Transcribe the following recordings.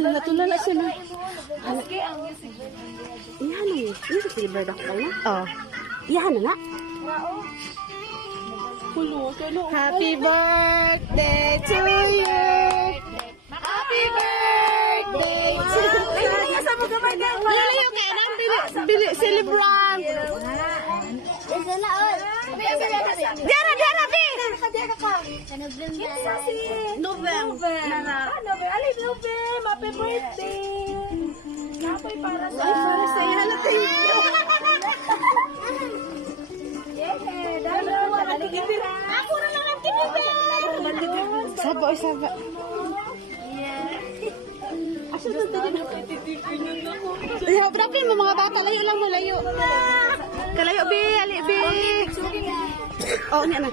Natulala siya na. Iyan na yun. Yung silver duck na. Oh. Iyan na nga. Happy birthday to you. Happy birthday to you. Nasa mo gamay ka? Lalayo ka nang bili celebrant. Diara, Diara, Bi! November. Alay, November. Happy birthday. Happy para sa... Ay, para sa iyo. Ako na lang ang tinibig. Saba, oy, saba. Asa na tayo? Ay, brakin mo mga bata. Layo lang mo, layo. Kalayo, Bi. Ali, Bi. Oh, niya na.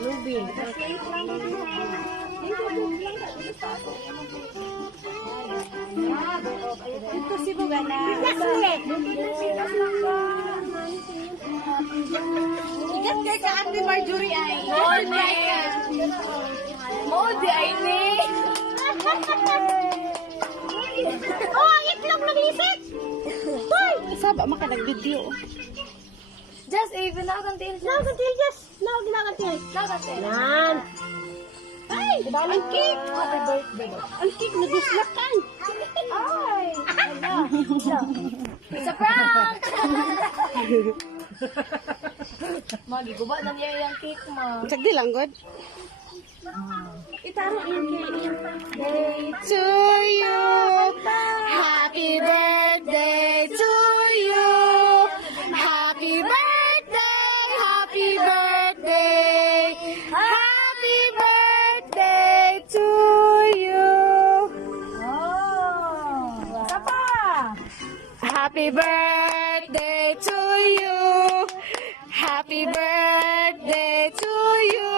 Ruby. Ito si Bugana. Ikat kay ka Ate Marjorie ay. Mode ay ni. Oh, itlog nag-isip. Hoy! Saba, maka nag-video. Just even now kantil. Now kantil just. Now ginakantil. Now kantil. Yan. Ay, ang cake. Happy birthday. Ang cake na dislakan. Ay. It's a prank. Magiguba na niya yung cake mo. Sagdi lang, God. Itaro yung cake. To you. Happy birthday to you. Happy birthday. Happy birthday. Happy birthday to you. Oh. Sapa. Happy birthday to you. Happy birthday to you.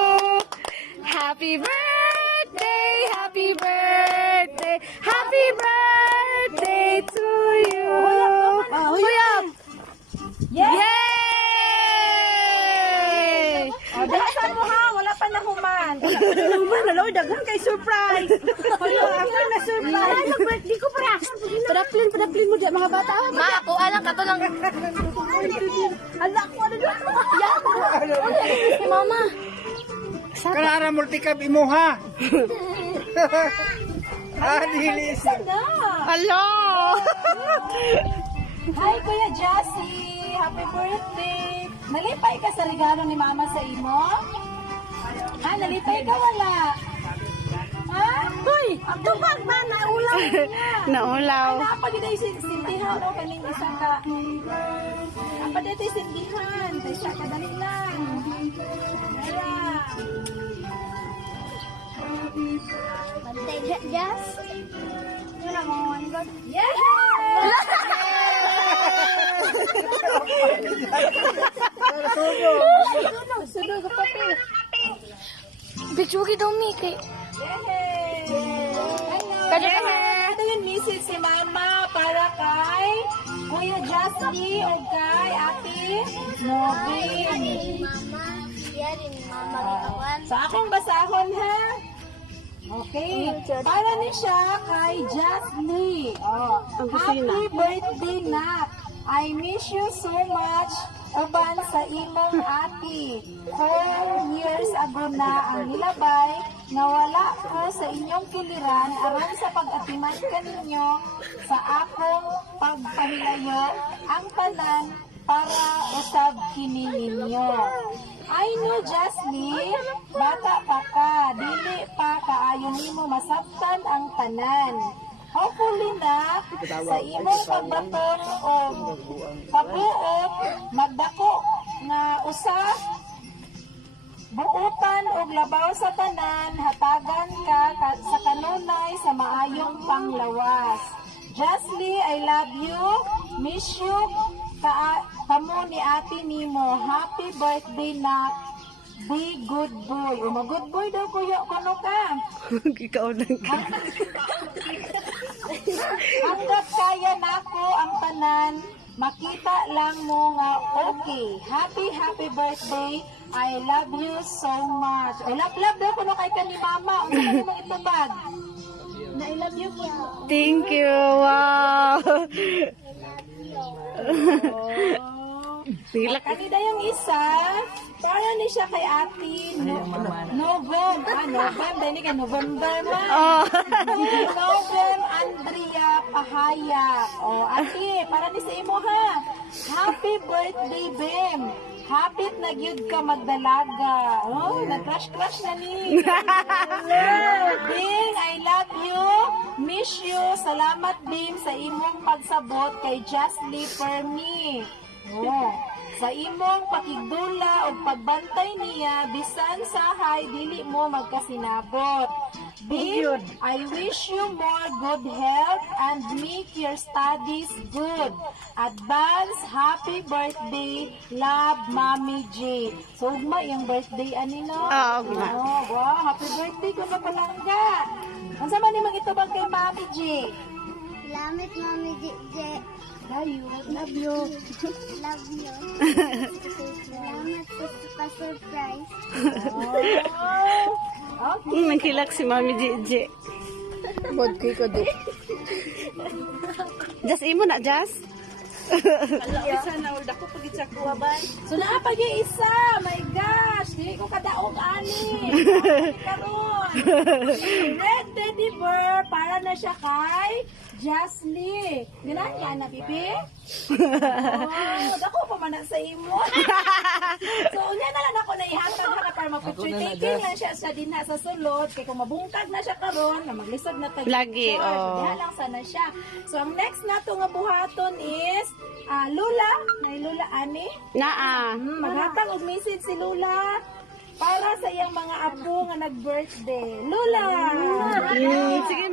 Happy birthday, happy birthday, happy birthday to you. Huyap! Yes. Yay! Oh, bilisan mo ha. Wala pa na human. Naman, nalaw, daghang kay surprise. Hello, ako na surprise. Ano, birthday ko para. Padaplin mo dyan, mga bata. Ma, ako alang ka to lang. Anak ko, ano doon? Si mama. Kanara multikab imuha. Dili siya. Hello! Hi, Kuya Jassy. Happy birthday. Nalipay ka sa regalo ni mama sa imo? Ha, nalipay ka wala? Ha? Hoy! Ang tubag ba? Naulang niya. Naulaw. Napagday sindihan o kaning isa ka. Napagday sindihan. Isa ka dali lang. Kaya. Bantay Jas. Wala mo ang god. Yes! Sudo ka papel. Bichugi daw mi kay. Kada ito yung message si Mama para kay Kuya Jasmine o kay Ate Nobin. Mama, siya rin mama gitawan. Sa akong basahon ha. Okay. Para ni siya kay Jasmine. Oh, Ang kusina. happy birthday nak. I miss you so much. Uban sa imong ati. 4 years ago na ang nilabay nga wala ko sa inyong kiliran aron sa pag-atiman kaninyo sa akong pagpahilayo ang tanan para usab kini ninyo. I know, Jasmine, bata pa ka, dili pa kaayo nimo masabtan ang tanan. Hopefully na sa imong pagbaton o pagbuot magdako nga usa buutan og labaw sa tanan hatagan ka sa kanunay sa maayong panglawas. Justly, I love you. Miss you. Kamo ni ate nimo. Happy birthday na. Be good boy. O good boy daw kuya kuno ka. Ikaw lang ka. Hanggat kaya nako ang tanan, makita lang mo nga okay. Happy birthday I love you so much. O, love daw ko no kay ka ni mama. Ano ka namang itubag? Na I love you po. Thank you. Wow. Sila. Kanina yung isa, para ni siya kay ate. November man. Oh. Novem Andrea Pahaya. O, ate, para ni sa imo ha. Happy birthday, Bem. Hapit na gyud ka magdalaga. Oh, nag-crush na ni. Bing, I love you. Miss you. Salamat, Bing, sa imong pagsabot kay Justly for me. Oh, sa imong pakigdula o pagbantay niya, bisan sahay, dili mo magkasinabot. Bing, I wish you more good health and make your studies good. Advance happy birthday, love, Mommy J. So, ugma yung birthday ani no? Oo, ugma. Oh, wow, happy birthday ko na palangga. Ang sama ni magitubang kay Mommy J. Salamat, Mami J. Love you. Love you. Love you. Salamat sa pa-surprise. Oh. Nagkilak si Mami Gigi. Bodki ko di. Just imo na, Just. So naa pag isa, my gosh, dili ko kadaog ani. Karon. Red teddy bear para na siya kay Justly. Ginanya na pipi? Oh, dako pa man na sa imo. So unya na lang ako na ihatag na para ma-picture taking lang siya sa dinha sa sulod kay kung mabungkag na siya karon na maglisod na tag. Lagi, So, oh. diha lang sana siya. So ang next nato nga buhaton is Lula, nay Lula ani. Naa. Maghatag og message si Lula para sa iyang mga apo nga nag-birthday. Lula! Sige